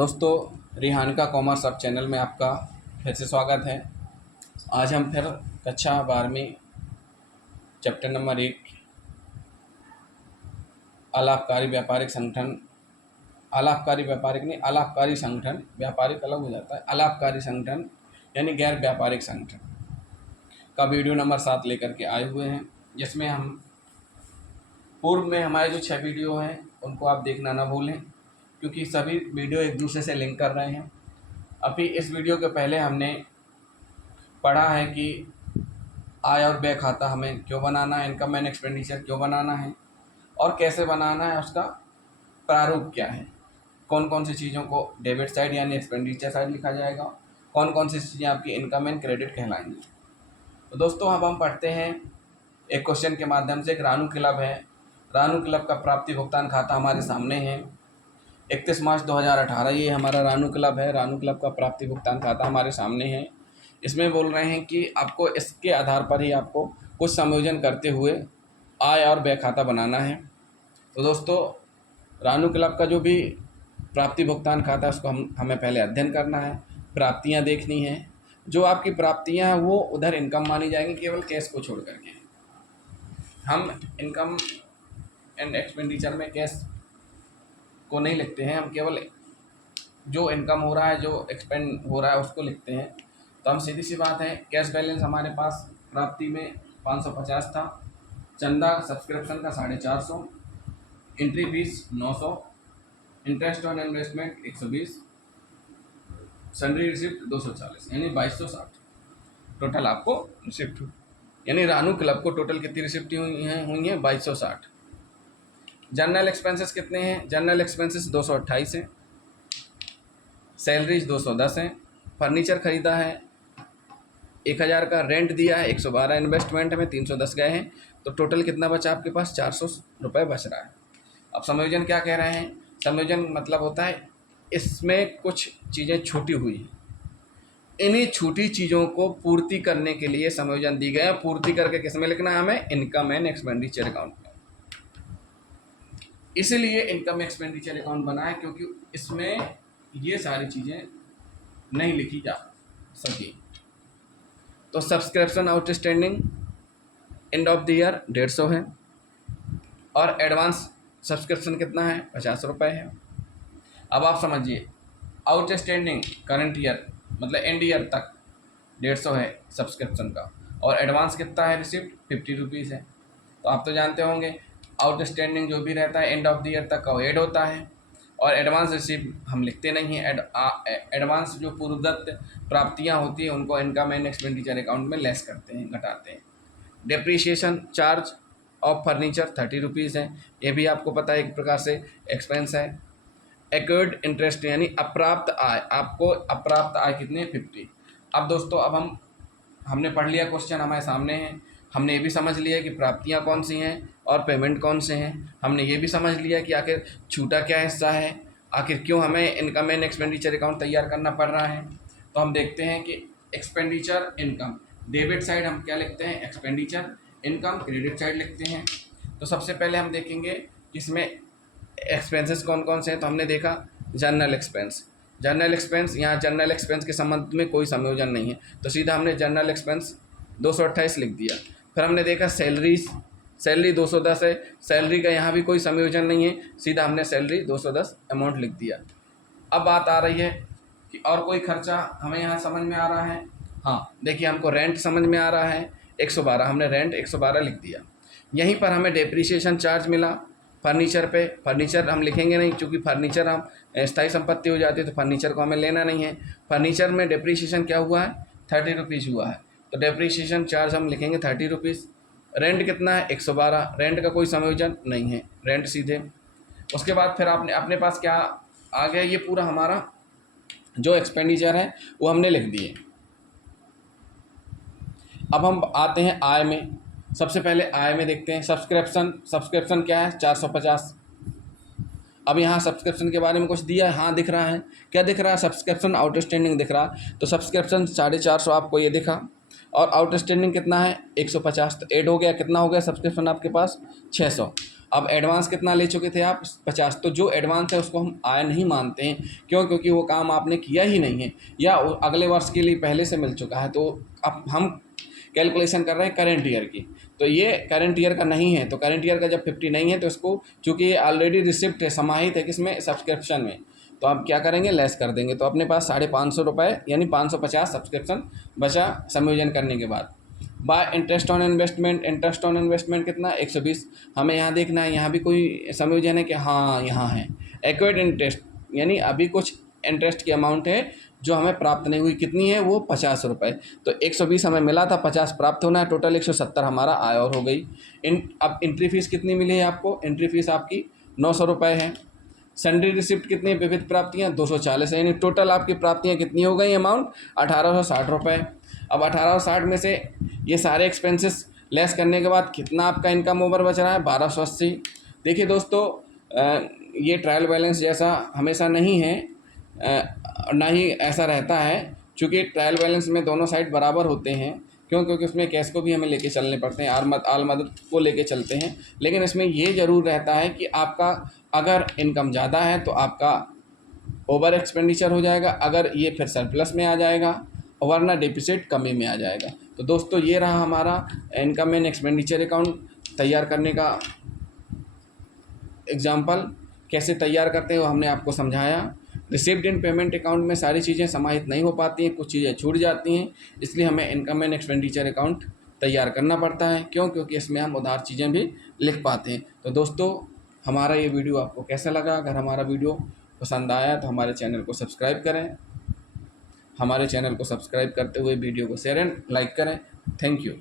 दोस्तों, रिहान का कॉमर्स अब चैनल में आपका फिर से स्वागत है। आज हम फिर कक्षा 12वीं चैप्टर नंबर 1 अलाभकारी व्यापारिक संगठन, अलाभकारी व्यापारिक नहीं, अलाभकारी संगठन, व्यापारिक अलग हो जाता है, अलाभकारी संगठन यानी गैर व्यापारिक संगठन का वीडियो नंबर 7 लेकर के आए हुए हैं, जिसमें हम पूर्व में हमारे जो 6 वीडियो हैं उनको आप देखना ना भूलें, क्योंकि सभी वीडियो एक दूसरे से लिंक कर रहे हैं। अभी इस वीडियो के पहले हमने पढ़ा है कि आय और व्यय खाता हमें क्यों बनाना है, इनकम एंड एक्सपेंडिचर क्यों बनाना है और कैसे बनाना है, उसका प्रारूप क्या है, कौन कौन सी चीज़ों को डेबिट साइड यानी एक्सपेंडिचर साइड लिखा जाएगा, कौन कौन सी चीज़ें आपकी इनकम एंड क्रेडिट कहलाएंगी। तो दोस्तों, अब हम पढ़ते हैं एक क्वेश्चन के माध्यम से। एक रानू क्लब है, रानू क्लब का प्राप्ति भुगतान खाता हमारे सामने है। 31 मार्च 2018 ये हमारा रानू क्लब है। रानू क्लब का प्राप्ति भुगतान खाता हमारे सामने है। इसमें बोल रहे हैं कि आपको इसके आधार पर ही आपको कुछ समायोजन करते हुए आय और व्यय खाता बनाना है। तो दोस्तों, रानू क्लब का जो भी प्राप्ति भुगतान खाता है उसको हमें पहले अध्ययन करना है, प्राप्तियां देखनी है। जो आपकी प्राप्तियां हैं वो उधर इनकम मानी जाएंगी, केवल कैश को छोड़ करके। हम इनकम एंड एक्सपेंडिचर में कैश को नहीं लिखते हैं, हम केवल जो इनकम हो रहा है, जो एक्सपेंड हो रहा है उसको लिखते हैं। तो हम सीधी सी बात है, कैश बैलेंस हमारे पास प्राप्ति में 550 था, चंदा सब्सक्रिप्शन का 450, entry fees 900, interest on investment 120, sundry receipt 240 यानी 2260 टोटल आपको रिसिप्ट, यानी रानू क्लब को टोटल कितनी रिसिप्ट हुई हैं 2260। जनरल एक्सपेंसेस कितने हैं? जनरल एक्सपेंसेस 228 हैं, सैलरीज 210 हैं, फर्नीचर खरीदा है 1000 का, रेंट दिया है 112, इन्वेस्टमेंट में 310 गए हैं। तो टोटल कितना बचा आपके पास? 400 रुपये बच रहा है। अब समायोजन क्या कह रहे हैं? समायोजन मतलब होता है इसमें कुछ चीज़ें छूटी हुई हैं, इन्हीं छूटी चीज़ों को पूर्ति करने के लिए समायोजन दी गए हैं। पूर्ति करके किस में लिखना है हमें? इनकम एंड एक्सपेंडिचर अकाउंट में। इसीलिए इनकम एक्सपेंडिचर अकाउंट बना है, क्योंकि इसमें ये सारी चीज़ें नहीं लिखी जा सकी। तो subscription outstanding end of the year 150 है, और एडवांस सब्सक्रिप्शन कितना है? 50 रुपये है। अब आप समझिए, आउटस्टैंडिंग करंट ईयर मतलब एंड ईयर तक 150 है सब्सक्रिप्शन का, और एडवांस कितना है? रिसिप्ट 50 रुपीज़ है। तो आप तो जानते होंगे आउटस्टैंडिंग जो भी रहता है एंड ऑफ द ईयर तक का वो ऐड होता है, और एडवांस रिसिप्ट हम लिखते नहीं हैं। एडवांस जो पूर्वदत्त प्राप्तियां होती हैं उनको इनकम एंड एक्सपेंडिचर अकाउंट में लेस करते हैं, घटाते हैं। Depreciation charge of furniture 30 rupees है, ये भी आपको पता है एक प्रकार से एक्सपेंस है। एक्वर्ड इंटरेस्ट यानी अप्राप्त आय, आपको अप्राप्त आय कितनी है? 50। अब दोस्तों, अब हमने पढ़ लिया, क्वेश्चन हमारे सामने है, हमने ये भी समझ लिया कि प्राप्तियां कौन सी हैं और पेमेंट कौन से हैं। हमने ये भी समझ लिया कि आखिर छूटा क्या हिस्सा है, आखिर क्यों हमें इनकम एंड एक्सपेंडिचर अकाउंट तैयार करना पड़ रहा है। तो हम देखते हैं कि एक्सपेंडिचर इनकम, डेबिट साइड हम क्या लिखते हैं? एक्सपेंडिचर, इनकम क्रेडिट साइड लिखते हैं। तो सबसे पहले हम देखेंगे कि इसमें एक्सपेंसेस कौन कौन से हैं। तो हमने देखा जनरल एक्सपेंस, जनरल एक्सपेंस, यहाँ जनरल एक्सपेंस के संबंध में कोई संयोजन नहीं है, तो सीधा हमने जनरल एक्सपेंस 228 लिख दिया। फिर हमने देखा सैलरीज, सैलरी 210 है, सैलरी का यहाँ भी कोई संयोजन नहीं है, सीधा हमने सैलरी 210 अमाउंट लिख दिया। अब बात आ रही है कि और कोई खर्चा हमें यहाँ समझ में आ रहा है? हाँ, देखिए हमको रेंट समझ में आ रहा है 112, हमने रेंट 112 लिख दिया। यहीं पर हमें डेप्रीशिएशन चार्ज मिला फर्नीचर पे, फर्नीचर हम लिखेंगे नहीं क्योंकि फर्नीचर हम स्थायी संपत्ति हो जाती है, तो फर्नीचर को हमें लेना नहीं है। फर्नीचर में डेप्रीशिएशन क्या हुआ है? 30 रुपीज़ हुआ है, तो डेप्रीशिएशन चार्ज हम लिखेंगे 30 रुपीज़। रेंट कितना है? 112, रेंट का कोई संयोजन नहीं है, रेंट सीधे। उसके बाद फिर आपने अपने पास क्या आ गया? ये पूरा हमारा जो एक्सपेंडिचर है वो हमने लिख दिए। अब हम आते हैं आय में। सबसे पहले आय में देखते हैं सब्सक्रिप्शन, सब्सक्रिप्शन क्या है? 450। अब यहाँ सब्सक्रिप्शन के बारे में कुछ दिया है? हाँ दिख रहा है। क्या दिख रहा है? सब्सक्रिप्शन आउटस्टैंडिंग दिख रहा है। तो सब्सक्रिप्शन 450 आपको ये दिखा, और आउटस्टैंडिंग कितना है? 150। तो ऐड हो गया, कितना हो गया सब्सक्रिप्शन आपके पास? 600। अब एडवांस कितना ले चुके थे आप? 50। तो जो एडवांस है उसको हम आय नहीं मानते हैं। क्यों? क्योंकि वो काम आपने किया ही नहीं है या अगले वर्ष के लिए पहले से मिल चुका है। तो अब हम कैलकुलेशन कर रहे हैं करंट ईयर की, तो ये करंट ईयर का नहीं है। तो करंट ईयर का जब 50 नहीं है तो इसको, चूँकि ये ऑलरेडी रिसिप्ट है, समाहित है किसमें? सब्सक्रिप्शन में, तो आप क्या करेंगे? लेस कर देंगे। तो अपने पास 550 रुपये यानी 550 सब्सक्रिप्शन बचा समायोजन करने के बाद। Bye interest on investment, interest on investment कितना? 120। हमें यहाँ देखना है, यहाँ भी कोई समायोजन है कि? हाँ, यहाँ है। एक्वायर्ड इंटरेस्ट यानी अभी कुछ इंटरेस्ट की अमाउंट है जो हमें प्राप्त नहीं हुई, कितनी है वो? 50 रुपये। तो 120 हमें मिला था, 50 प्राप्त होना है, टोटल 170 हमारा आय और हो गई। अब एंट्री फीस कितनी मिली है आपको? एंट्री फीस आपकी 900 रुपये है। सन्ड्री रिसिप्ट कितनी? विविध प्राप्तियाँ 240 है, यानी टोटल आपकी प्राप्तियाँ कितनी हो गई? अमाउंट 1860 रुपये। अब 1860 में से ये सारे एक्सपेंसेस लेस करने के बाद कितना आपका इनकम ओवर बच रहा है? 1280। देखिए दोस्तों, ये ट्रायल बैलेंस जैसा हमेशा नहीं है, ना ही ऐसा रहता है, चूँकि ट्रायल बैलेंस में दोनों साइड बराबर होते हैं। क्यों? क्योंकि उसमें कैश को भी हमें लेके चलने पड़ते हैं, आल मदद को लेके चलते हैं। लेकिन इसमें ये ज़रूर रहता है कि आपका अगर इनकम ज़्यादा है तो आपका ओवर एक्सपेंडिचर हो जाएगा, अगर ये फिर सरप्लस में आ जाएगा, वरना डिफिसिट कमी में आ जाएगा। तो दोस्तों, ये रहा हमारा इनकम एंड एक्सपेंडिचर अकाउंट तैयार करने का एग्जाम्पल। कैसे तैयार करते हैं वो हमने आपको समझाया। रिसिप्ट इन पेमेंट अकाउंट में सारी चीज़ें समाहित नहीं हो पाती हैं, कुछ चीज़ें छूट जाती हैं, इसलिए हमें इनकम एंड एक्सपेंडिचर अकाउंट तैयार करना पड़ता है। क्यों? क्योंकि इसमें हम उधार चीज़ें भी लिख पाते हैं। तो दोस्तों, हमारा ये वीडियो आपको कैसा लगा? अगर हमारा वीडियो पसंद आया तो हमारे चैनल को सब्सक्राइब करें। हमारे चैनल को सब्सक्राइब करते हुए वीडियो को शेयर एंड लाइक करें। Thank you.